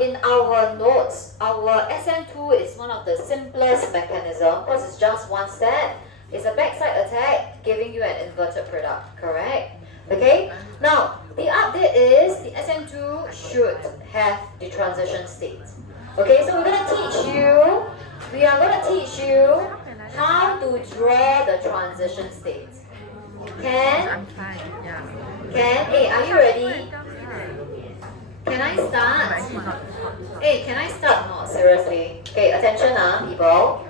In our notes, our sn2 is one of the simplest mechanism because it's just one step. It's a backside attack giving you an inverted product, correct? Okay, now the update is the sn2 should have the transition state. Okay, so we are going to teach you how to draw the transition state. Ken? I'm fine, yeah. Ken, hey, are you ready? Can I start? Hey, can I start? No, seriously. Okay, attention people.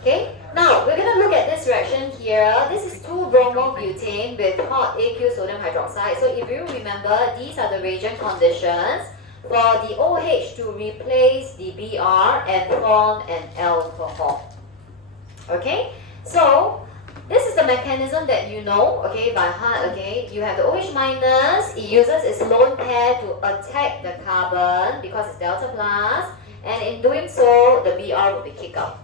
Okay, now we're going to look at this reaction here. This is 2-bromobutane with hot aqueous sodium hydroxide. So if you remember, these are the reagent conditions for the OH to replace the Br and form an alcohol. Okay, so this is the mechanism that you know, okay, by heart, okay. You have the OH minus, it uses its lone pair to attack the carbon because it's delta plus, and in doing so, the Br will be kicked out.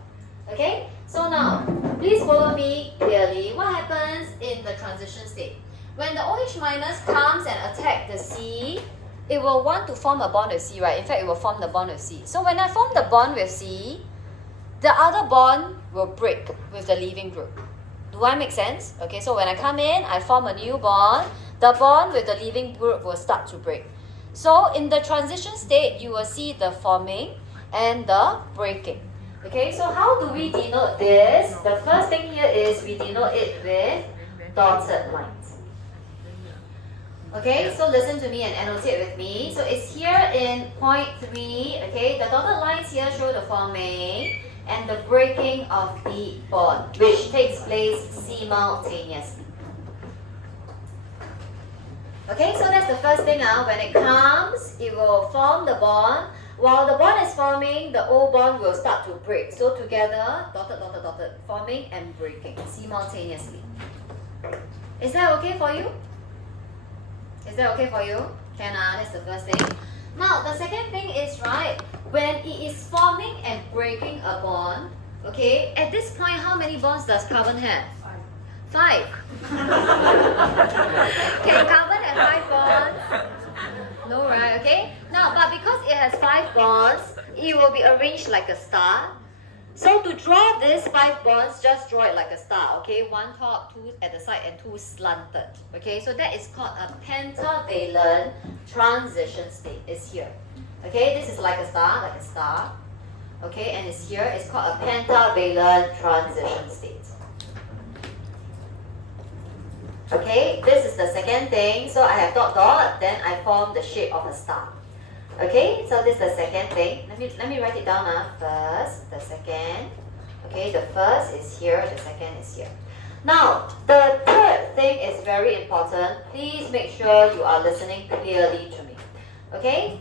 Okay, so now, please follow me clearly. What happens in the transition state? When the OH minus comes and attacks the C, it will want to form a bond with C, right? In fact, it will form the bond with C. So when I form the bond with C, the other bond will break with the leaving group. Do I make sense? Okay, so when I come in, I form a new bond. The bond with the leaving group will start to break. So in the transition state, you will see the forming and the breaking. Okay, so how do we denote this? The first thing here is we denote it with dotted lines. Okay, so listen to me and annotate with me. So it's here in point 3. Okay, the dotted lines here show the forming and the breaking of the bond, which takes place simultaneously. Okay, so that's the first thing. When it comes, it will form the bond. While the bond is forming, the O bond will start to break. So together, dotted, dotted, dotted, forming and breaking simultaneously. Is that okay for you? Is that okay for you? Can that's the first thing. Now, the second thing is, right, when it is forming and breaking a bond, okay, at this point, how many bonds does carbon have? 5. Can carbon have 5 bonds? No, right? Okay. Now, but because it has 5 bonds, it will be arranged like a star. So to draw these 5 bonds, just draw it like a star. Okay, 1 top, 2 at the side, and 2 slanted. Okay, so that is called a pentavalent transition state. It's here. Okay, this is like a star. Okay, and it's here. It's called a pentavalent transition state. Okay, this is the second thing. So I have dot dot, then I form the shape of a star. Okay, so this is the second thing. Let me write it down first. The second. Okay, the first is here, the second is here. Now, the third thing is very important. Please make sure you are listening clearly to me. Okay?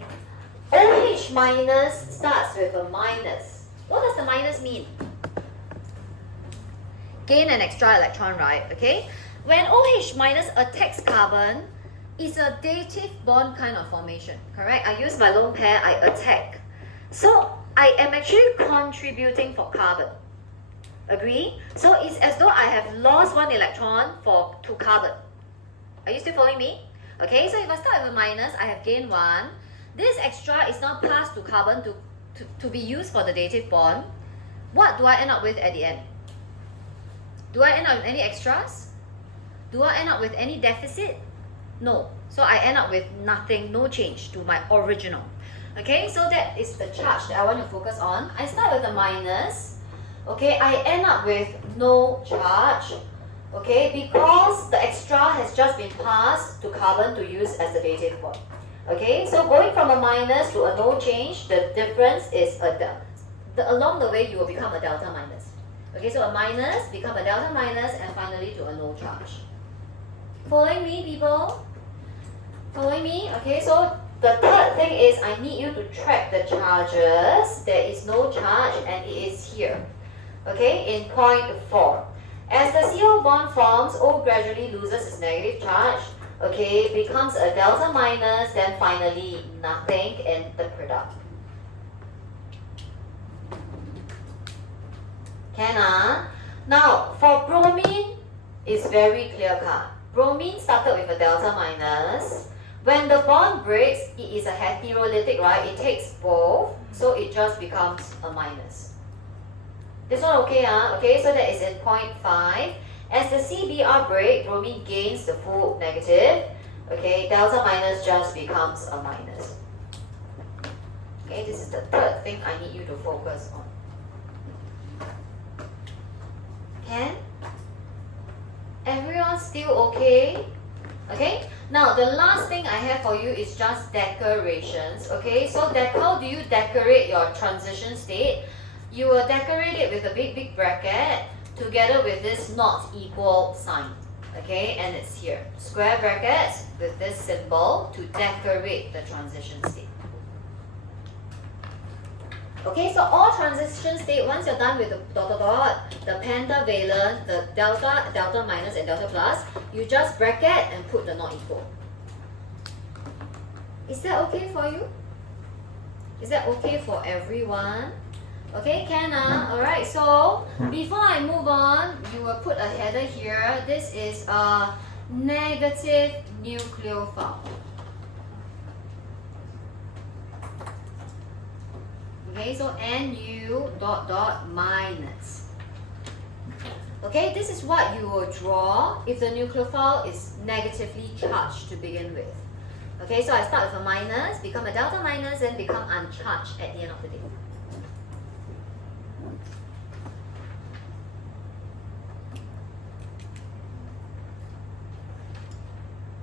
OH minus starts with a minus. What does the minus mean? Gain an extra electron, right? Okay? When OH minus attacks carbon, it's a dative bond kind of formation, correct? I use my lone pair, I attack. So I am actually contributing for carbon. Agree? So it's as though I have lost 1 electron to carbon. Are you still following me? Okay, so if I start with a minus, I have gained 1. This extra is now passed to carbon to be used for the dative bond. What do I end up with at the end? Do I end up with any extras? Do I end up with any deficit? No. So I end up with nothing, no change to my original. Okay, so that is the charge that I want to focus on. I start with a minus. Okay, I end up with no charge. Okay, because the extra has just been passed to carbon to use as the dative bond. Okay, so going from a minus to a no change, the difference is a delta. Along the way, you will become a delta minus. Okay, so a minus become a delta minus and finally to a no charge. Following me, people? Following me? Okay, so the third thing is I need you to track the charges. There is no charge and it is here. Okay, in point 4. As the CO bond forms, O gradually loses its negative charge. Okay, becomes a delta minus, then finally nothing in the product. Now, for bromine, it's very clear cut. Bromine started with a delta minus. When the bond breaks, it is a heterolytic, right? It takes both, so it just becomes a minus. This one okay, okay, so that is in point 5. As the CBr break, bromine gains the full negative. Okay, delta minus just becomes a minus. Okay, this is the third thing I need you to focus on. Can? Everyone still okay? Okay, now the last thing I have for you is just decorations. Okay, so how do you decorate your transition state? You will decorate it with a big bracket together with this not equal sign. Okay, and it's here. Square brackets with this symbol to decorate the transition state. Okay, so all transition state, once you're done with the dot, the pentavalent, the delta minus and delta plus, you just bracket and put the not equal. Is that okay for you? Is that okay for everyone? Okay, can alright, so before I move on, you will put a header here. This is a negative nucleophile. Okay, so Nu ... minus. Okay, this is what you will draw if the nucleophile is negatively charged to begin with. Okay, so I start with a minus, become a delta minus, and become uncharged at the end of the day.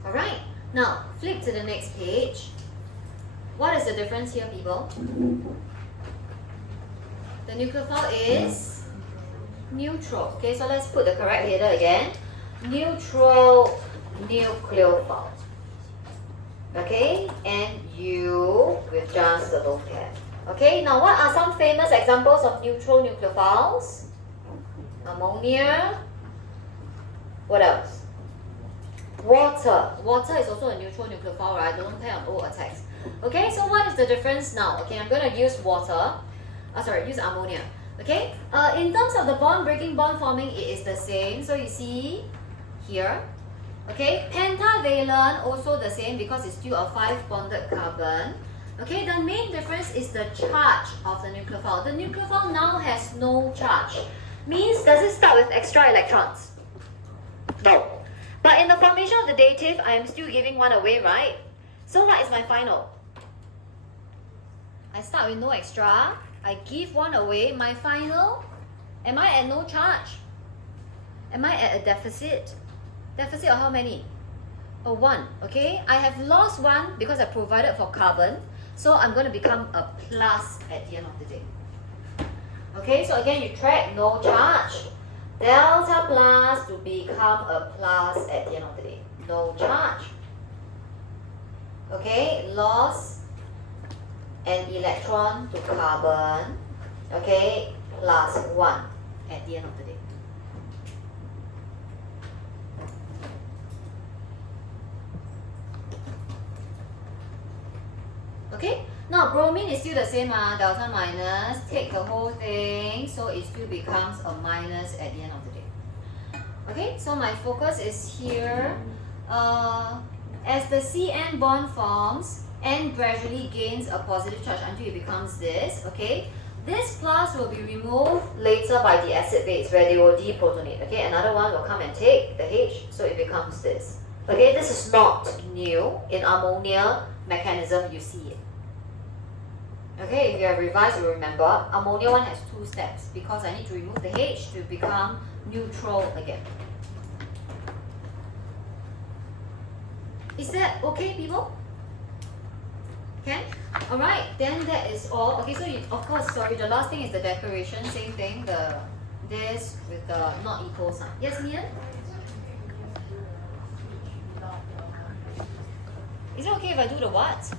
Alright, now flip to the next page. What is the difference here, people? The nucleophile is neutral. Okay, so let's put the correct header again. Neutral nucleophile. Okay, and U with just the lone pair. Okay, now what are some famous examples of neutral nucleophiles? Ammonia. What else? Water. Water is also a neutral nucleophile, right? Lone pair on O attacks. Okay, so what is the difference now? Okay, I'm going to use water. Use ammonia. Okay, in terms of the bond breaking, bond forming, it is the same. So you see here. Okay, pentavalent also the same because it's still a 5 bonded carbon. Okay, the main difference is the charge of the nucleophile. The nucleophile now has no charge. Means, does it start with extra electrons? No. But in the formation of the dative, I am still giving one away, right? So what is my final? I start with no extra. I give one away. My final, am I at no charge? Am I at a deficit? Deficit of how many? Oh, 1. Okay, I have lost 1 because I provided for carbon. So I'm going to become a plus at the end of the day. Okay, so again, you track no charge. Delta plus to become a plus at the end of the day. No charge. Okay, loss an electron to carbon. Okay, plus 1 at the end of the day. Okay, now bromine is still the same, delta minus, take the whole thing, so it still becomes a minus at the end of the day. Okay, so my focus is here. As the CN bond forms, N gradually gains a positive charge until it becomes this, okay? This plus will be removed later by the acid base where they will deprotonate, okay? Another one will come and take the H, so it becomes this. Okay, this is not new. In ammonia mechanism, you see it. Okay, if you have revised, you remember, ammonia one has 2 steps because I need to remove the H to become neutral again. Is that okay, people? Okay? Alright, then that is all. Okay, so you, of course, sorry, the last thing is the decoration. Same thing, this with the not equal sign. Yes, Mian? Is it okay if I do the what?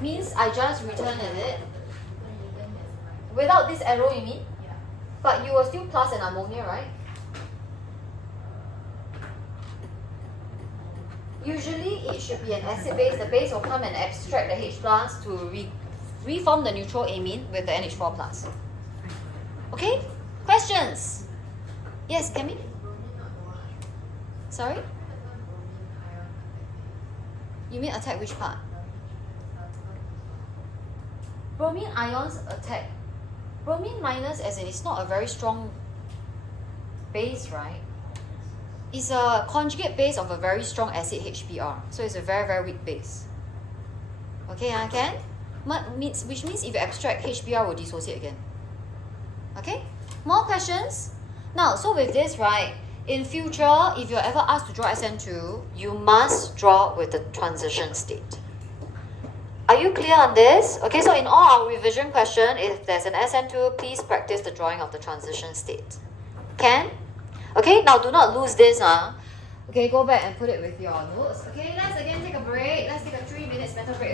Means I just return it. Without this arrow, you mean? But you will still plus an ammonia, right? Usually it should be an acid base. The base will come and abstract the H plus to reform the neutral amine with the NH4 plus. Okay? Questions? Yes, Camille? Sorry? You mean attack which part? Bromine ions attack. Bromine minus, as in it's not a very strong base, right? It's a conjugate base of a very strong acid HBr. So it's a very, very weak base. Okay, can? Which means if you abstract, HBr will dissociate again. Okay? More questions? Now, so with this, right, in future, if you're ever asked to draw SN2, you must draw with the transition state. Are you clear on this? Okay, so in all our revision question, if there's an SN2, please practice the drawing of the transition state. Can? Okay, now do not lose this. Okay, go back and put it with your notes. Okay, let's again take a break. Let's take a 3 minutes mental break.